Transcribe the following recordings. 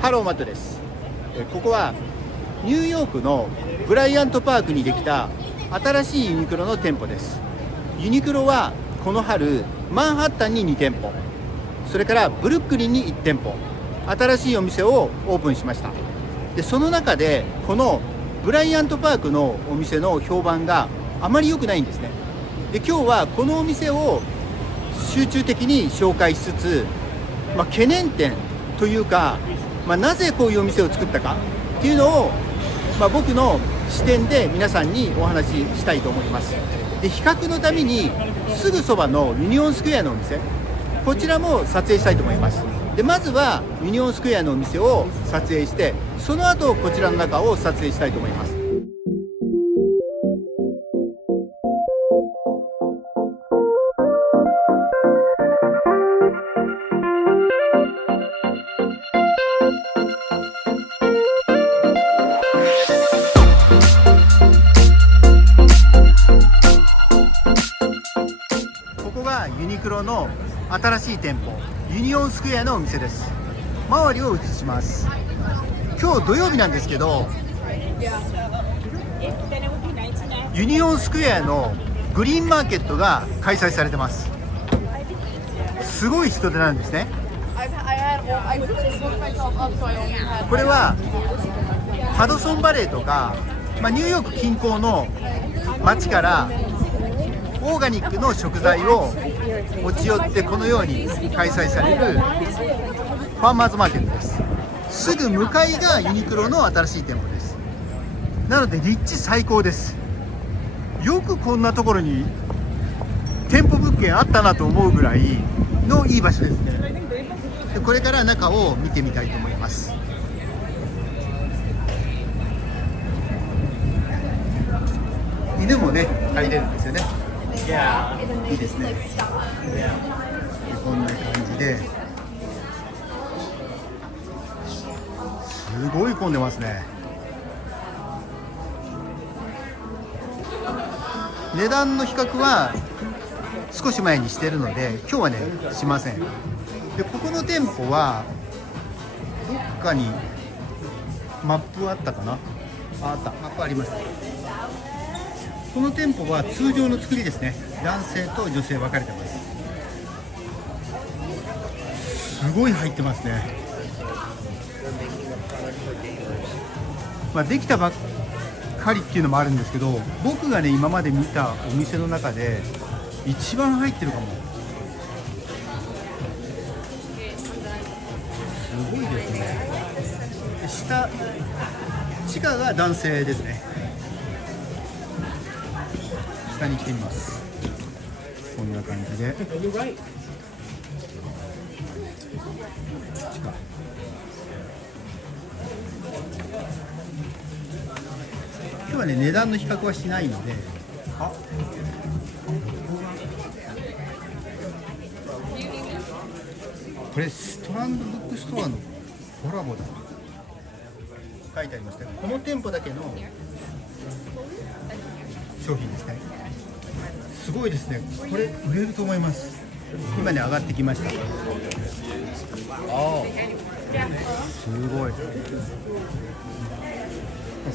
ハローマットです。ここはニューヨークのブライアントパークにできた新しいユニクロの店舗です。ユニクロはこの春マンハッタンに2店舗、それからブルックリンに1店舗、新しいお店をオープンしました。でその中でこのブライアントパークのお店の評判があまり良くないんですね。で今日はこのお店を集中的に紹介しつつ、懸念点というか、なぜこういうお店を作ったかっていうのを、僕の視点で皆さんにお話ししたいと思います。で比較のためにすぐそばのユニオンスクエアのお店、こちらも撮影したいと思います。でまずはユニオンスクエアのお店を撮影して、その後こちらの中を撮影したいと思います。ここがユニクロの新しい店舗ユニオンスクエアのお店です。周りを映します。今日土曜日なんですけど、ユニオンスクエアのグリーンマーケットが開催されてます。すごい人出なんですね。これはハドソンバレーとか、ニューヨーク近郊の街からオーガニックの食材を持ち寄ってこのように開催されるファーマーズマーケットです。すぐ向かいがユニクロの新しい店舗です。なので立地最高です。よくこんなところに店舗物件あったなと思うぐらいのいい場所ですね。でこれから中を見てみたいと思います。犬もね入れるんですよね。いいですね。こんな感じですごい混んでますね。値段の比較は少し前にしてるので今日はねしません。でここの店舗はどっかにマップあったかな。あった、マップあります。この店舗は通常の作りですね。男性と女性分かれてます。すごい入ってますね。できたばっかりっていうのもあるんですけど、僕がね今まで見たお店の中で一番入ってるかも。すごいですね。地下が男性ですね。下に来てみます。こんな感じで今日はね値段の比較はしないので、これストランドブックストアのコラボだ書いてありました。この店舗だけの商品ですね。すごいですね。これ売れると思います。今ね上がってきました。すごい。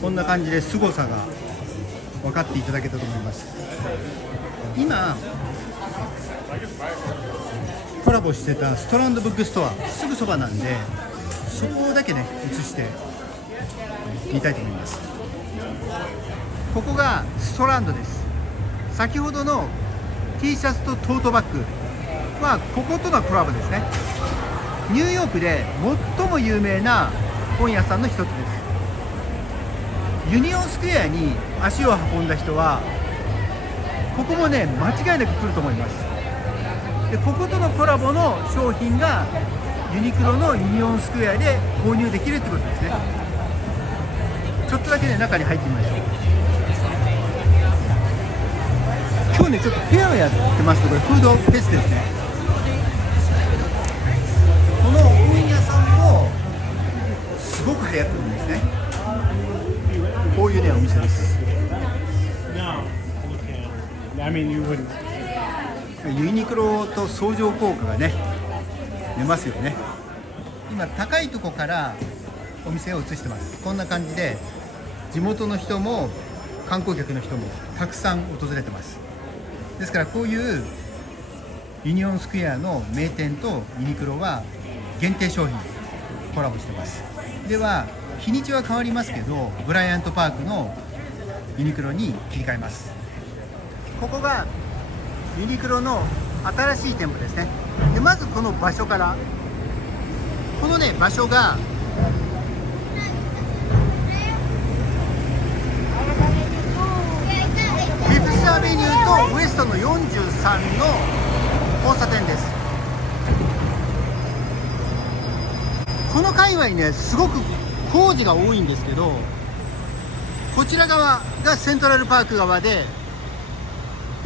こんな感じで凄さが分かっていただけたと思います。今コラボしてたストランドブックストアすぐそばなんで、そこだけね映してみたいと思います。ここがストランドです。先ほどの T シャツとトートバッグはこことのコラボですね。ニューヨークで最も有名な本屋さんの一つです。ユニオンスクエアに足を運んだ人はここもね間違いなく来ると思います。でこことのコラボの商品がユニクロのユニオンスクエアで購入できるってことですね。ちょっとだけね中に入ってみましょう。今日ねちょっとフェアをやってます。これフードフェスですね。この本屋さんもすごく流行ってるんですね。こういうねお店です。ユニクロと相乗効果がね出ますよね。今今高いとこからお店を移してます。こんな感じで地元の人も観光客の人もたくさん訪れてます。ですからこういうユニオンスクエアの名店とユニクロは限定商品コラボしてます。では日にちは変わりますけど、ブライアントパークのユニクロに切り替えます。ここがユニクロの新しい店舗ですね。でまずこの場所から、このね場所がフィフスアベニューとウエストの43の交差点です。この界隈ねすごく工事が多いんですけど、こちら側がセントラルパーク側で、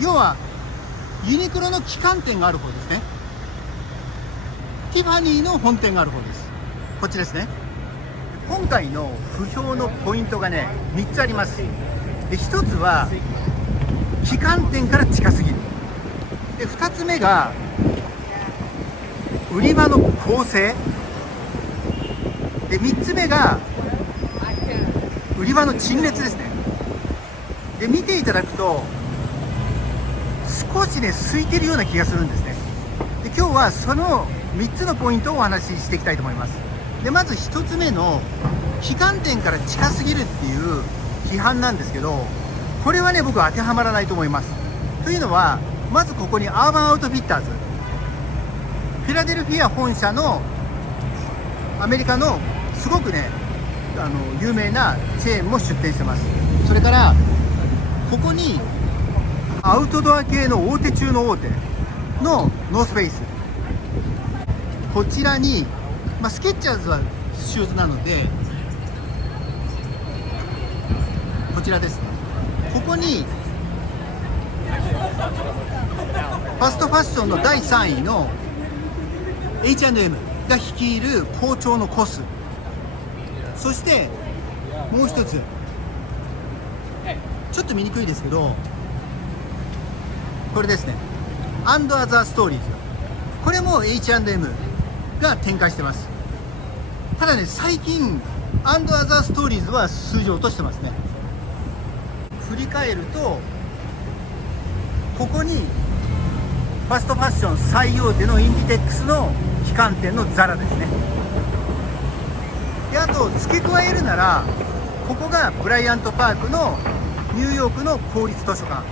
要はユニクロの旗艦店がある方ですね。ティファニーの本店がある方です。こっちですね。今回の不評のポイントがね3つあります。で1つは旗艦店から近すぎる。で2つ目が売り場の構成で、3つ目が売り場の陳列ですね。で見ていただくと少しね空いてるような気がするんですね。で今日はその3つのポイントをお話ししていきたいと思います。でまず1つ目の旗艦店から近すぎるっていう批判なんですけど、これはね僕は当てはまらないと思います。というのは、まずここにアーバンアウトフィッターズ、フィラデルフィア本社のアメリカのすごくね有名なチェーンも出店してます。それからここにアウトドア系の大手中の大手のノースフェイス、こちらに、スケッチャーズはシューズなのでこちらですね。ここにファストファッションの第3位の H&M が率いる好調のコス、そしてもう一つちょっと見にくいですけど、これですね、アンドアザーストーリーズ、これも H&M が展開してます。ただね最近アンドアザーストーリーズは数字を落としてますね。振り返るとここにファストファッション最大手のインディテックスの旗艦店のザラですね。であと付け加えるなら、ここがブライアントパークのニューヨークの公立図書館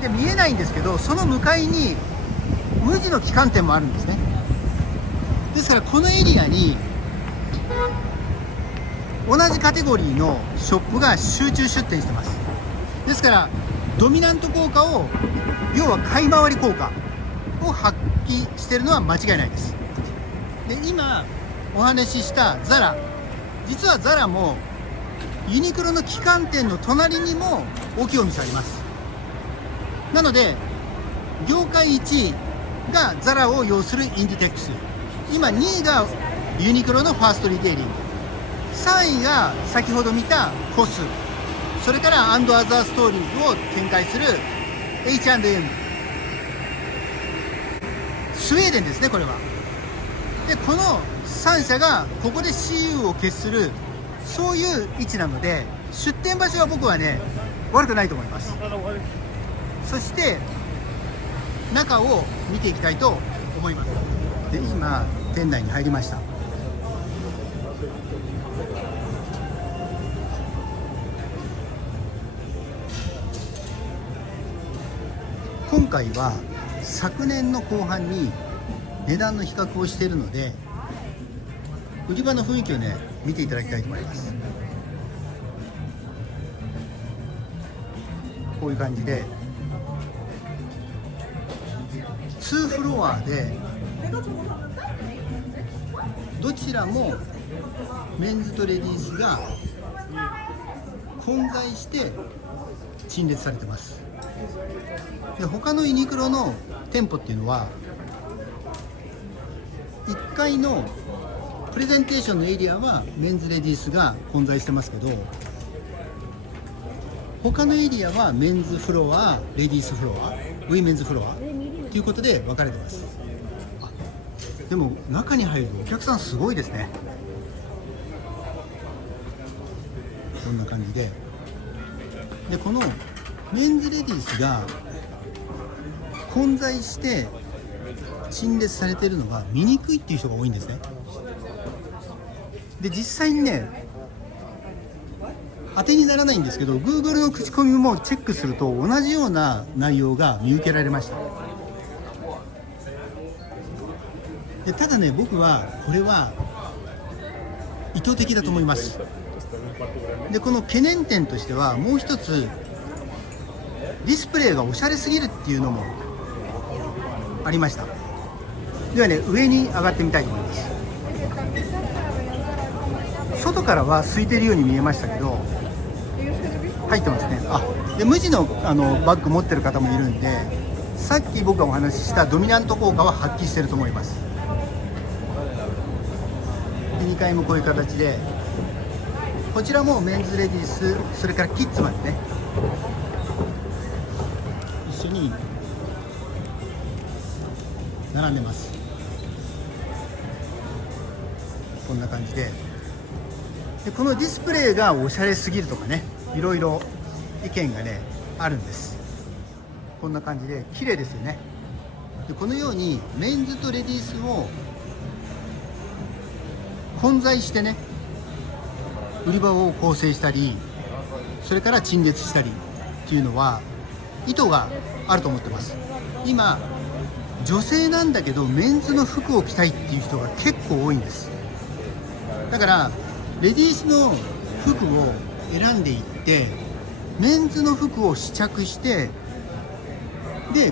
で、見えないんですけどその向かいに無地の旗艦店もあるんですね。ですからこのエリアに同じカテゴリーのショップが集中出店してます。ですからドミナント効果を、要は買い回り効果を発揮しているのは間違いないです。で今お話ししたザラ、実はザラもユニクロの旗艦店の隣にも大きいお店あります。なので業界1位がザラを擁するインディテックス、今2位がユニクロのファーストリテイリング、3位が先ほど見たコス、それからアンドアザーストーリーズを展開する H&M、 スウェーデンですねこれは。でこの3社がここで私有を決する、そういう位置なので出店場所は僕はね悪くないと思います。そして中を見ていきたいと思います。で今店内に入りました。今回は昨年の後半に値段の比較をしているので、売り場の雰囲気をね見ていただきたいと思います。こういう感じで2フロアでどちらもメンズとレディースが混在して陳列されてます。で他のユニクロの店舗っていうのは1階のプレゼンテーションのエリアはメンズレディースが混在してますけど、他のエリアはメンズフロア、レディースフロア、ウィメンズフロアということで分かれてます。でも中に入るとお客さんすごいですね。こんな感じで、このメンズレディースが混在して陳列されているのが見にくいっていう人が多いんですね。で、実際にね、当てにならないんですけど、 Google の口コミもチェックすると同じような内容が見受けられました。で、ただね、僕はこれは意図的だと思います。で、この懸念点としてはもう一つ、ディスプレイがおしゃれすぎるっていうのもありました。ではね、上に上がってみたいと思います。外からは空いてるように見えましたけど、入ってますね。で、無地のバッグ持ってる方もいるんで、さっき僕がお話ししたドミナント効果は発揮してると思います。で、2階もこういう形で、こちらもメンズレディース、それからキッズまでね、一緒に並んでます。こんな感じで、このディスプレイがおしゃれすぎるとかね、いろいろ意見がねあるんです。こんな感じで綺麗ですよね。で、このようにメンズとレディースを混在してね、売り場を構成したり、それから陳列したりっていうのは意図があると思ってます。今女性なんだけどメンズの服を着たいっていう人が結構多いんです。だからレディースの服を選んでいって、メンズの服を試着して、で、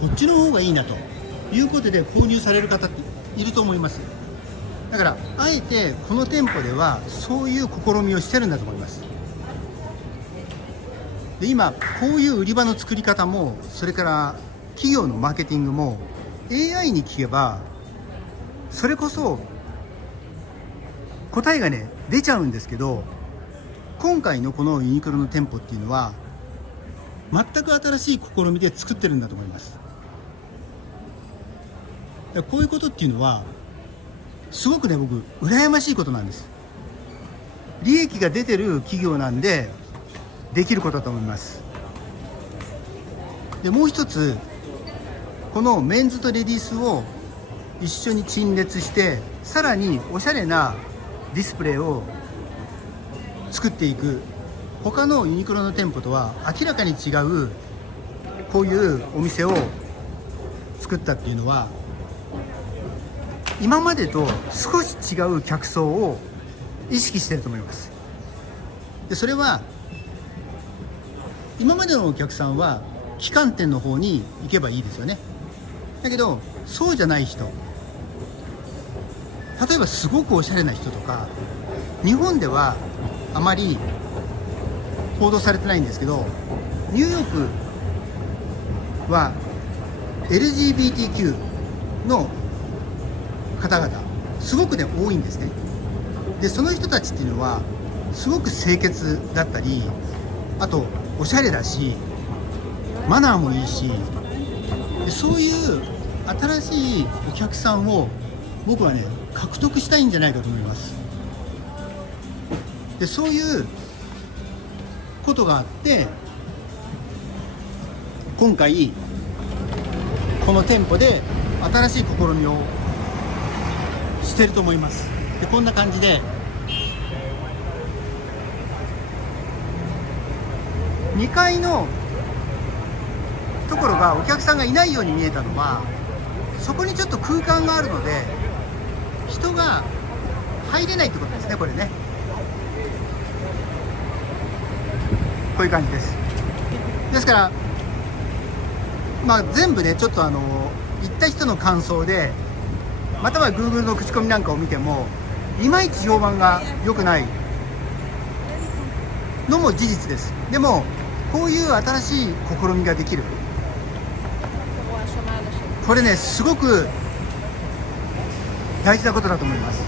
こっちの方がいいなということで購入される方っていると思います。だからあえてこの店舗ではそういう試みをしてるんだと思います。で、今こういう売り場の作り方も、それから企業のマーケティングも AI に聞けばそれこそ答えがね出ちゃうんですけど、今回のこのユニクロの店舗っていうのは全く新しい試みで作ってるんだと思います。こういうことっていうのはすごくね、僕羨ましいことなんです。利益が出てる企業なんでできることだと思います。で、もう一つ、このメンズとレディースを一緒に陳列して、さらにおしゃれなディスプレイを作っていく、他のユニクロの店舗とは明らかに違うこういうお店を作ったっていうのは、今までと少し違う客層を意識していると思います。で、それは今までのお客さんは旗艦店の方に行けばいいですよね。だけどそうじゃない人、例えばすごくおしゃれな人とか、日本ではあまり報道されてないんですけど、ニューヨークは LGBTQ の方々すごくね多いんですね。で、その人たちっていうのはすごく清潔だったり、あとおしゃれだし、マナーもいいし、で、そういう新しいお客さんを僕はね獲得したいんじゃないかと思います。で、そういうことがあって、今回この店舗で新しい試みをしてると思います。で、こんな感じで2階のところがお客さんがいないように見えたのは、そこにちょっと空間があるので人が入れないってことですね。これね、こういう感じです。ですから、全部ねちょっと行った人の感想で、または Google の口コミなんかを見てもいまいち評判が良くないのも事実です。でもこういう新しい試みができる、これねすごく大事なことだと思います。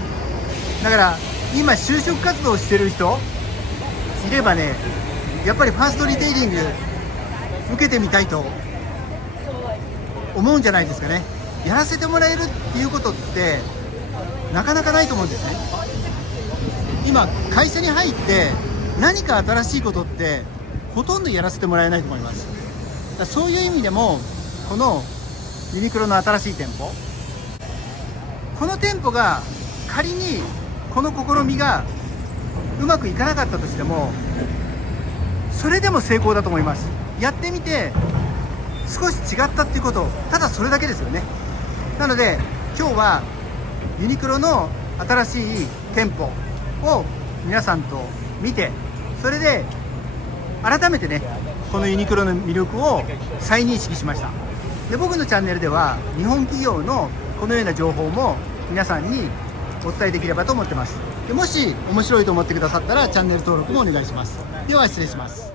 だから今就職活動をしてる人いればね、やっぱりファーストリテイリング受けてみたいと思うんじゃないですかね。やらせてもらえるっていうことってなかなかないと思うんですね。今会社に入って何か新しいことってほとんどやらせてもらえないと思います。だからそういう意味でもこのユニクロの新しい店舗、この店舗が仮にこの試みがうまくいかなかったとしても、それでも成功だと思います。やってみて少し違ったっていうこと、ただそれだけですよね。なので今日はユニクロの新しい店舗を皆さんと見て、それで改めてねこのユニクロの魅力を再認識しました。で、僕のチャンネルでは日本企業のこのような情報も皆さんにお伝えできればと思ってます。でもし面白いと思ってくださったらチャンネル登録もお願いします。では失礼します。